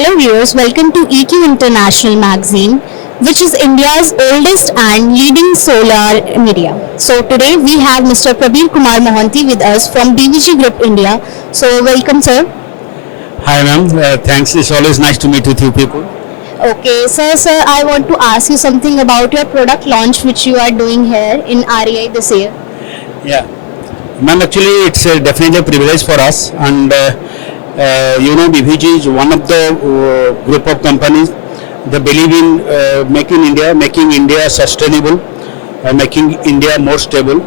Hello viewers, welcome to EQ International magazine, which is India's oldest and leading solar media. So today we have Mr. Prabir Kumar Mohanty with us from BVG Group India. So welcome sir. Hi ma'am, thanks. It's always nice to meet with you people. Okay, sir, I want to ask you something about your product launch which you are doing here in REI this year. Yeah, ma'am. Actually, it's definitely a privilege for us, and BVG is one of the group of companies that believe in making India sustainable, making India more stable.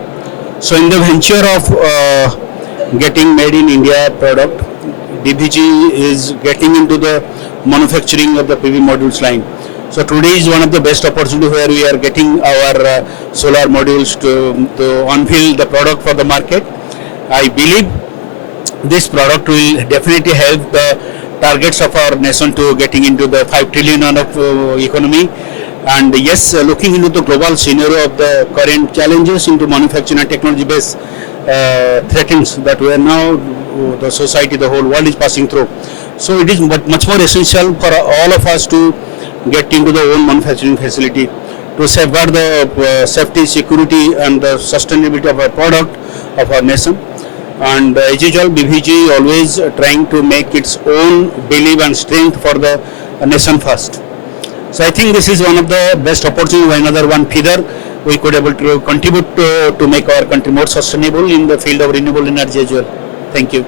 So, in the venture of getting made in India product, BVG is getting into the manufacturing of the PV modules line. So today is one of the best opportunity where we are getting our solar modules to unveil the product for the market. I believe this product will definitely help the targets of our nation to getting into the 5 trillion of economy. And yes, looking into the global scenario of the current challenges into manufacturing and technology based threats that we are now, the society, the whole world is passing through. So it is much more essential for all of us to get into the own manufacturing facility to safeguard the safety, security and the sustainability of our product, of our nation. And as usual, BVG always trying to make its own belief and strength for the nation first. So I think this is one of the best opportunity, another one feather we could able to contribute to make our country more sustainable in the field of renewable energy as well. Thank you.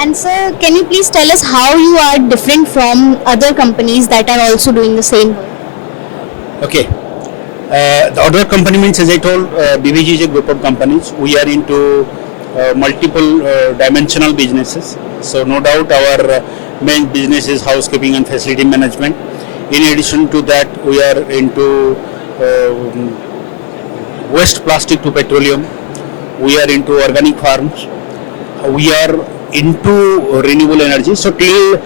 And sir, can you please tell us how you are different from other companies that are also doing the same work? Okay. The other company means, as I told, BVG is a group of companies. We are into multiple dimensional businesses. So no doubt our main business is housekeeping and facility management. In addition to that, we are into waste plastic to petroleum. We are into organic farms. We are into renewable energy. So till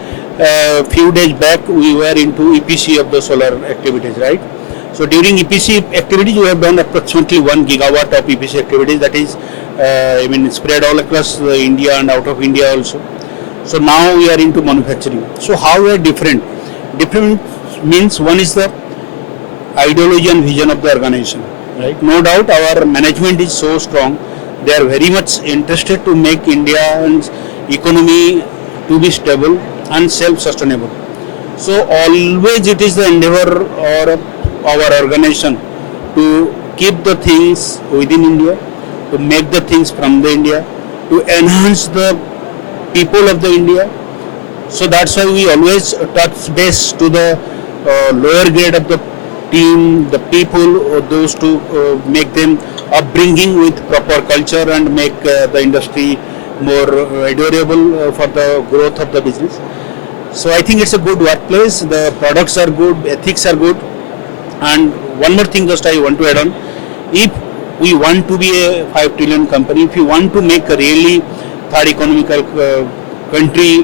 few days back, we were into EPC of the solar activities, right? So during EPC activities, we have done approximately 1 gigawatt of EPC activities. That is, spread all across India and out of India also. So now we are into manufacturing. So how we are different? Different means one is the ideology and vision of the organization, right? No doubt our management is so strong. They are very much interested to make India's economy to be stable and self-sustainable. So always it is the endeavor of our organization to keep the things within India, to make the things from the India, to enhance the people of the India. So that's why we always touch base to the lower grade of the team, the people, those to make them upbringing with proper culture and make the industry more adorable for the growth of the business. So I think it's a good workplace. The products are good, ethics are good. And one more thing just I want to add on. If we want to be a 5 trillion company, if you want to make a really third economical country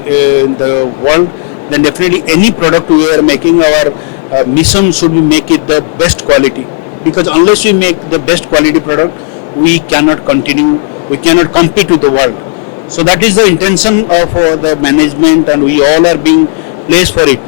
in the world, then definitely any product we are making, our mission should be make it the best quality. Because unless we make the best quality product, we cannot continue, we cannot compete with the world. So that is the intention of the management, and we all are being placed for it.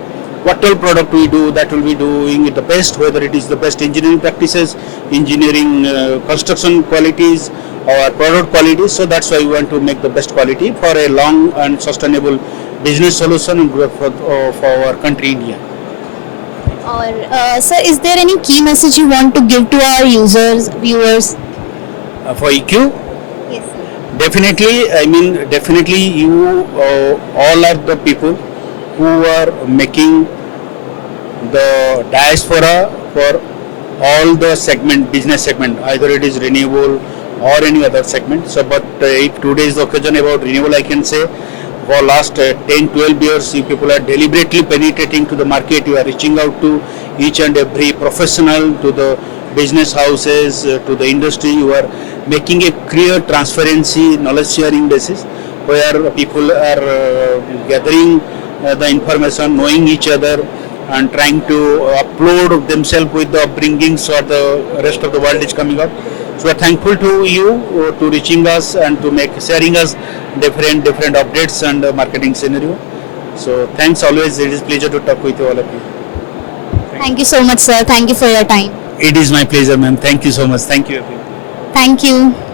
What all product we do, that will be doing it the best, whether it is the best engineering practices, engineering construction qualities, or product qualities. So that's why we want to make the best quality for a long and sustainable business solution and growth for our country, India. Or sir, is there any key message you want to give to our users, viewers? For EQ? Yes, sir. Definitely you all are the people who are making the diaspora for all the segment, business segment, either it is renewable or any other segment. So, but if today's occasion about renewable, I can say for last 10-12 years, you people are deliberately penetrating to the market. You are reaching out to each and every professional, to the business houses, to the industry. You are making a clear transparency, knowledge sharing basis where people are gathering the information, knowing each other and trying to upload themselves with the upbringings or the rest of the world is coming up. So we are thankful to you to reaching us and to sharing us different updates and marketing scenario. So thanks always. It is pleasure to talk with all of you. Thank you so much, sir. Thank you for your time. It is my pleasure, ma'am. Thank you so much. Thank you, everyone. Thank you.